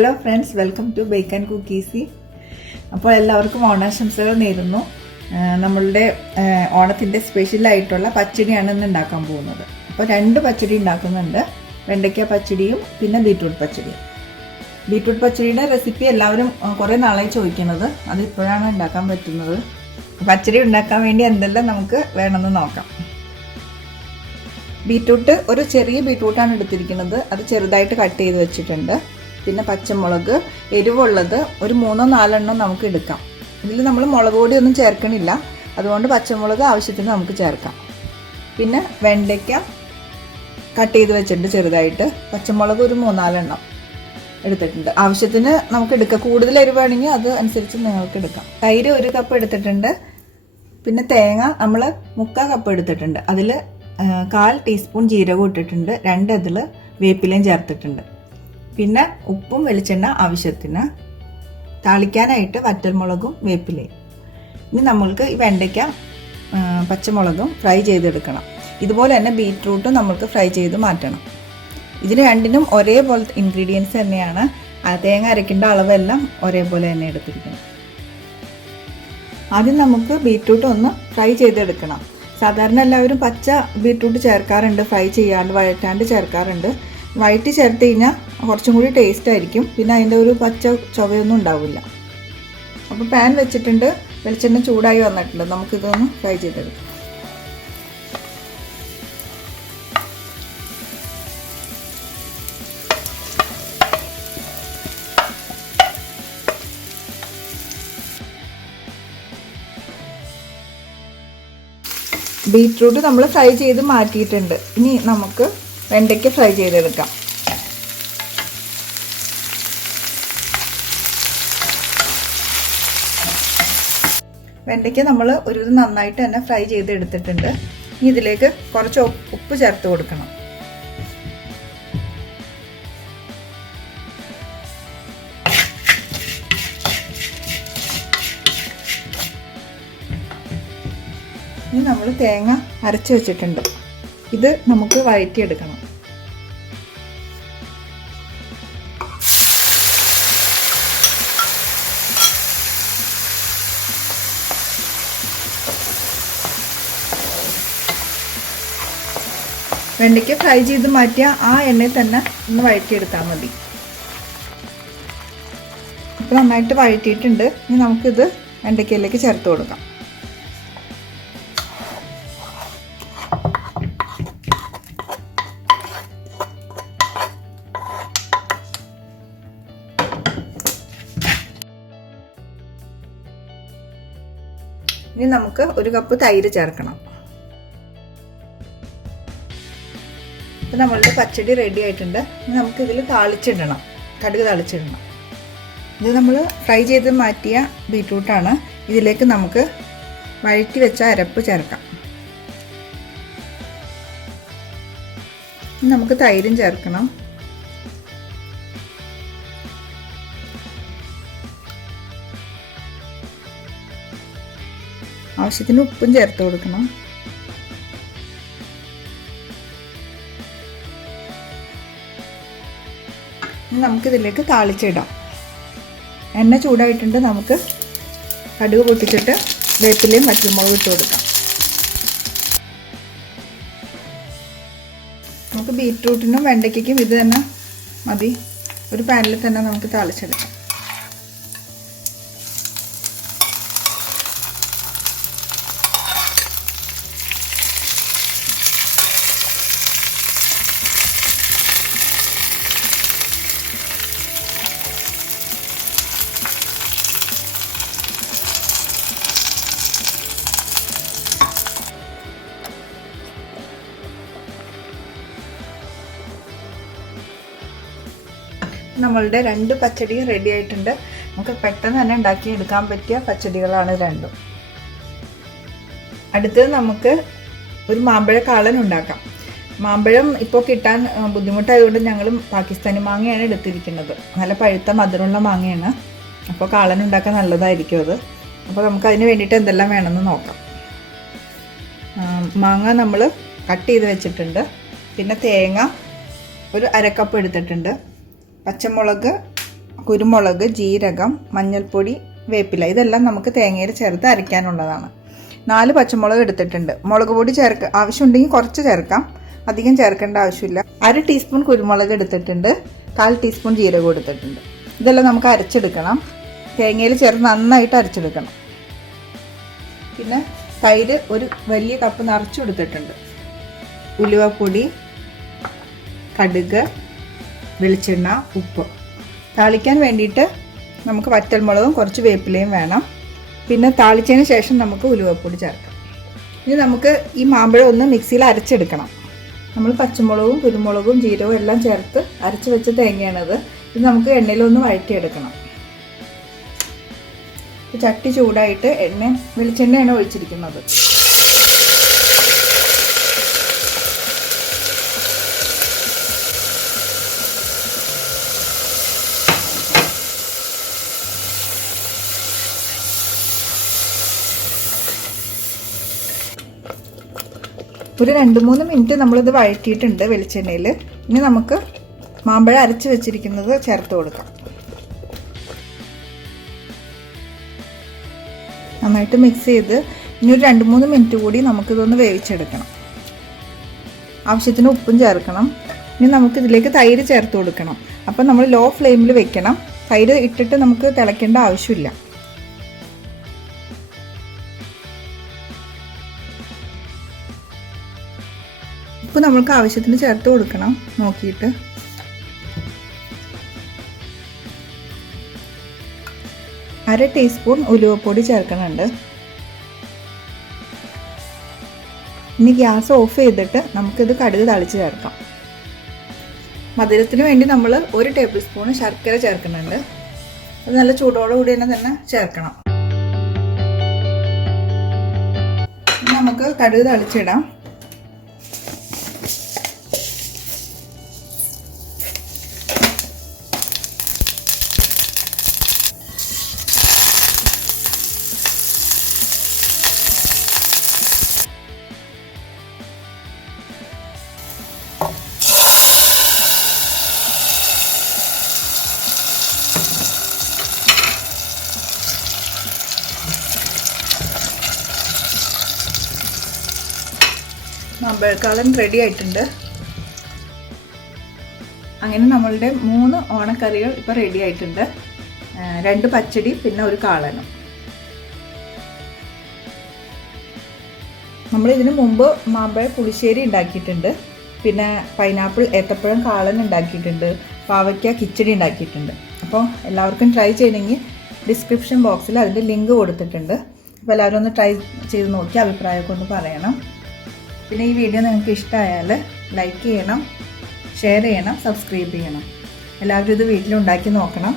Hello friends, welcome to back and കുക്കീസി. അപ്പോൾ എല്ലാവർക്കും ഓണാശംസകൾ നേരുന്നു. നമ്മളുടെ ഓണത്തിൻ്റെ സ്പെഷ്യലായിട്ടുള്ള പച്ചടിയാണ് ഇന്ന് ഉണ്ടാക്കാൻ പോകുന്നത്. അപ്പോൾ 2 പച്ചടി ഉണ്ടാക്കുന്നുണ്ട്, വെണ്ടയ്ക്ക പച്ചടിയും പിന്നെ ബീട്രൂട്ട് പച്ചടിയും. ബീട്രൂട്ട് പച്ചടിയുടെ റെസിപ്പി എല്ലാവരും കുറേ നാളായി ചോദിക്കുന്നത്, അതിപ്പോഴാണ് ഉണ്ടാക്കാൻ പറ്റുന്നത്. പച്ചടി ഉണ്ടാക്കാൻ വേണ്ടി എന്തെല്ലാം നമുക്ക് വേണമെന്ന് നോക്കാം. ബീട്രൂട്ട് ഒരു ചെറിയ ബീട്രൂട്ടാണ് എടുത്തിരിക്കുന്നത്, അത് ചെറുതായിട്ട് കട്ട് ചെയ്ത് വെച്ചിട്ടുണ്ട്. പിന്നെ പച്ചമുളക് എരിവുള്ളത് ഒരു 3-4 നമുക്ക് എടുക്കാം. ഇതിൽ നമ്മൾ മുളക് പൊടി ഒന്നും ചേർക്കണില്ല, അതുകൊണ്ട് പച്ചമുളക് ആവശ്യത്തിന് നമുക്ക് ചേർക്കാം. പിന്നെ വെണ്ടയ്ക്ക കട്ട് ചെയ്ത് വെച്ചിട്ടുണ്ട് ചെറുതായിട്ട്. പച്ചമുളക് ഒരു 3-4 എടുത്തിട്ടുണ്ട്, ആവശ്യത്തിന് നമുക്ക് എടുക്കാം. കൂടുതൽ എരിവാണെങ്കിൽ അത് അനുസരിച്ച് നിങ്ങൾക്ക് എടുക്കാം. തൈര് 1 കപ്പ് എടുത്തിട്ടുണ്ട്. പിന്നെ തേങ്ങ നമ്മൾ 3/4 കപ്പ് എടുത്തിട്ടുണ്ട്. അതിൽ 1/4 ടീസ്പൂൺ ജീരകം ഇട്ടിട്ടുണ്ട്, 2 ഇതിൽ വേപ്പിലയും ചേർത്തിട്ടുണ്ട്. പിന്നെ ഉപ്പും വെളിച്ചെണ്ണ ആവശ്യത്തിന്, താളിക്കാനായിട്ട് വറ്റൽമുളകും വേപ്പിലയും. ഇനി നമ്മൾക്ക് ഈ വെണ്ടയ്ക്ക പച്ചമുളകും ഫ്രൈ ചെയ്തെടുക്കണം. ഇതുപോലെ തന്നെ ബീട്രൂട്ടും നമ്മൾക്ക് ഫ്രൈ ചെയ്ത് മാറ്റണം. ഇതിന് രണ്ടിനും ഒരേപോലത്തെ ഇൻഗ്രീഡിയൻസ് തന്നെയാണ്. തേങ്ങ അരയ്ക്കേണ്ട അളവെല്ലാം ഒരേപോലെ തന്നെ എടുത്തിരിക്കണം. ആദ്യം നമുക്ക് ബീട്രൂട്ട് ഒന്ന് ഫ്രൈ ചെയ്തെടുക്കണം. സാധാരണ എല്ലാവരും പച്ച ബീട്രൂട്ട് ചേർക്കാറുണ്ട്, ഫ്രൈ ചെയ്യാണ്ട് വഴറ്റാണ്ട് ചേർക്കാറുണ്ട്. വഴറ്റി ചേർത്ത് കഴിഞ്ഞാൽ കുറച്ചും കൂടി ടേസ്റ്റ് ആയിരിക്കും, പിന്നെ അതിൻ്റെ ഒരു പച്ച ചുവയൊന്നും ഉണ്ടാവില്ല. അപ്പോൾ പാൻ വെച്ചിട്ടുണ്ട്, വെളിച്ചെണ്ണ ചൂടായി വന്നിട്ടുണ്ട്. നമുക്കിതൊന്ന് ഫ്രൈ ചെയ്തെടുക്കാം. ബീട്രൂട്ട് നമ്മൾ ഫ്രൈ ചെയ്ത് മാറ്റിയിട്ടുണ്ട്. ഇനി നമുക്ക് വെണ്ടയ്ക്ക ഫ്രൈ ചെയ്തെടുക്കാം. വെണ്ടയ്ക്ക നമ്മൾ ഒരു നന്നായിട്ട് തന്നെ ഫ്രൈ ചെയ്തെടുത്തിട്ടുണ്ട്. ഇനി ഇതിലേക്ക് കുറച്ച് ഉപ്പ് ചേർത്ത് കൊടുക്കണം. ഇനി നമ്മൾ തേങ്ങ അരച്ച് വെച്ചിട്ടുണ്ട്, ഇത് നമുക്ക് വഴറ്റിയെടുക്കണം. വെണ്ടയ്ക്ക് ഫ്രൈ ചെയ്ത് മാറ്റിയ ആ എണ്ണയിൽ തന്നെ ഒന്ന് വഴറ്റിയെടുത്താൽ മതി. ഇപ്പം നന്നായിട്ട് വഴറ്റിയിട്ടുണ്ട്. ഇനി നമുക്കിത് വെണ്ടയ്ക്കയിലേക്ക് ചേർത്ത് കൊടുക്കാം. ഇനി നമുക്ക് 1 കപ്പ് തൈര് ചേർക്കണം. ഇപ്പം നമ്മളുടെ പച്ചടി റെഡി ആയിട്ടുണ്ട്. ഇനി നമുക്കിതിൽ താളിച്ചിടണം, കടുക് താളിച്ചിടണം. ഇത് നമ്മൾ ഫ്രൈ ചെയ്ത് മാറ്റിയ ബീട്രൂട്ടാണ്. ഇതിലേക്ക് നമുക്ക് വഴറ്റി വെച്ച അരപ്പ് ചേർക്കാം. ഇനി നമുക്ക് തൈരും ചേർക്കണം. ആവശ്യത്തിന് ഉപ്പും ചേർത്ത് കൊടുക്കണം. ഇനി നമുക്കിതിലേക്ക് താളിച്ചിടാം. എണ്ണ ചൂടായിട്ടുണ്ട്, നമുക്ക് കടുക് പൊട്ടിച്ചിട്ട് വേപ്പിലയും വറ്റൽമുളകും ഇട്ട് കൊടുക്കാം. നമുക്ക് ബീട്രൂട്ടിനും വെണ്ടയ്ക്കും ഇത് തന്നെ മതി. ഒരു പാനിൽ തന്നെ നമുക്ക് താളിച്ചെടുക്കാം. നമ്മളുടെ 2 പച്ചടിയും റെഡി ആയിട്ടുണ്ട്. നമുക്ക് പെട്ടെന്ന് തന്നെ ഉണ്ടാക്കിയെടുക്കാൻ പറ്റിയ പച്ചടികളാണ് രണ്ടും. അടുത്തത് നമുക്ക് ഒരു മാമ്പഴ കാളൻ ഉണ്ടാക്കാം. മാമ്പഴം ഇപ്പോൾ കിട്ടാൻ ബുദ്ധിമുട്ടായതുകൊണ്ട് ഞങ്ങൾ പാകിസ്ഥാനി മാങ്ങയാണ് എടുത്തിരിക്കുന്നത്. നല്ല പഴുത്ത മധുരമുള്ള മാങ്ങയാണ്. അപ്പോൾ കാളൻ ഉണ്ടാക്കാൻ നല്ലതായിരിക്കും അത്. അപ്പോൾ നമുക്ക് അതിന് വേണ്ടിയിട്ട് എന്തെല്ലാം വേണമെന്ന് നോക്കാം. മാങ്ങ നമ്മൾ കട്ട് ചെയ്ത് വെച്ചിട്ടുണ്ട്. പിന്നെ തേങ്ങ ഒരു 1/2 കപ്പ് എടുത്തിട്ടുണ്ട്. പച്ചമുളക് കുരുമുളക്, ജീരകം, മഞ്ഞൾപ്പൊടി, വേപ്പില ഇതെല്ലാം നമുക്ക് തേങ്ങയിൽ ചേർത്ത് അരയ്ക്കാനുള്ളതാണ്. 4 പച്ചമുളക് എടുത്തിട്ടുണ്ട്. മുളക് പൊടി ആവശ്യമുണ്ടെങ്കിൽ കുറച്ച് ചേർക്കാം, അധികം ചേർക്കേണ്ട ആവശ്യമില്ല. 1/2 ടീസ്പൂൺ കുരുമുളക് എടുത്തിട്ടുണ്ട്, 1/4 ടീസ്പൂൺ ജീരകം എടുത്തിട്ടുണ്ട്. ഇതെല്ലാം നമുക്ക് അരച്ചെടുക്കണം. തേങ്ങയിൽ ചേർത്ത് നന്നായിട്ട് അരച്ചെടുക്കണം. പിന്നെ തൈര് ഒരു വലിയ കപ്പ് നിറച്ചെടുത്തിട്ടുണ്ട്. ഉലുവപ്പൊടി, കടുക്, വെളിച്ചെണ്ണ, ഉപ്പ്. താളിക്കാൻ വേണ്ടിയിട്ട് നമുക്ക് വറ്റൽമുളകും കുറച്ച് വേപ്പിലയും വേണം. പിന്നെ താളിച്ചതിന് ശേഷം നമുക്ക് ഉലുവപ്പൊടി ചേർക്കാം. ഇനി നമുക്ക് ഈ മാമ്പഴം ഒന്ന് മിക്സിയിൽ അരച്ചെടുക്കണം. നമ്മൾ പച്ചമുളകും കുരുമുളകും ജീരകവും എല്ലാം ചേർത്ത് അരച്ച് വെച്ച തേങ്ങയാണത്. ഇത് നമുക്ക് എണ്ണയിലൊന്ന് വഴറ്റിയെടുക്കണം. ചട്ടി ചൂടായിട്ട് വെളിച്ചെണ്ണയാണ് ഒഴിച്ചിരിക്കുന്നത്. ഒരു 2-3 മിനിറ്റ് നമ്മളിത് വഴറ്റിയിട്ടുണ്ട് വെളിച്ചെണ്ണയിൽ. ഇനി നമുക്ക് മാമ്പഴം അരച്ച് വെച്ചിരിക്കുന്നത് ചേർത്ത് കൊടുക്കാം. നന്നായിട്ട് മിക്സ് ചെയ്ത് ഇനി ഒരു 2-3 മിനിറ്റ് കൂടി നമുക്കിതൊന്ന് വേവിച്ചെടുക്കണം. ആവശ്യത്തിന് ഉപ്പും ചേർക്കണം. ഇനി നമുക്കിതിലേക്ക് തൈര് ചേർത്ത് കൊടുക്കണം. അപ്പം നമ്മൾ ലോ ഫ്ലെയിമിൽ വെക്കണം. തൈര് ഇട്ടിട്ട് നമുക്ക് തിളയ്ക്കേണ്ട ആവശ്യമില്ല. ഉപ്പ് നമ്മൾക്ക് ആവശ്യത്തിന് ചേർത്ത് കൊടുക്കണം നോക്കിയിട്ട്. അര ടീസ്പൂൺ ഉലുവപ്പൊടി ചേർക്കുന്നുണ്ട്. ഇനി ഗ്യാസ് ഓഫ് ചെയ്തിട്ട് നമുക്കിത് കടുക് തളിച്ച് ചേർക്കാം. മധുരത്തിന് വേണ്ടി നമ്മൾ 1 ടേബിൾ സ്പൂൺ ശർക്കര ചേർക്കുന്നുണ്ട്. അത് നല്ല ചൂടോടുകൂടി തന്നെ ചേർക്കണം. ഇനി നമുക്ക് കടുക് തളിച്ചിടാം. മാമ്പഴക്കാലൻ റെഡി ആയിട്ടുണ്ട്. അങ്ങനെ നമ്മളുടെ 3 ഓണക്കറികൾ ഇപ്പോൾ റെഡി ആയിട്ടുണ്ട്. 2 പച്ചടി പിന്നെ ഒരു കാളനും. നമ്മൾ ഇതിനു മുമ്പ് മാമ്പഴ പുളിശ്ശേരി ഉണ്ടാക്കിയിട്ടുണ്ട്. പിന്നെ പൈനാപ്പിൾ ഏത്തപ്പഴം കാളൻ ഉണ്ടാക്കിയിട്ടുണ്ട്. പാവയ്ക്ക കിച്ചടി ഉണ്ടാക്കിയിട്ടുണ്ട്. അപ്പോൾ എല്ലാവർക്കും ട്രൈ ചെയ്യണമെങ്കിൽ ഡിസ്ക്രിപ്ഷൻ ബോക്സിൽ അതിൻ്റെ ലിങ്ക് കൊടുത്തിട്ടുണ്ട്. അപ്പോൾ എല്ലാവരും ഒന്ന് ട്രൈ ചെയ്ത് നോക്കി അഭിപ്രായമൊക്കെ ഒന്ന് പറയണം. പിന്നെ ഈ വീഡിയോ നിങ്ങൾക്ക് ഇഷ്ടമായാൽ ലൈക്ക് ചെയ്യണം, ഷെയർ ചെയ്യണം, സബ്സ്ക്രൈബ് ചെയ്യണം. എല്ലാവരും ഇത് വീട്ടിലുണ്ടാക്കി നോക്കണം.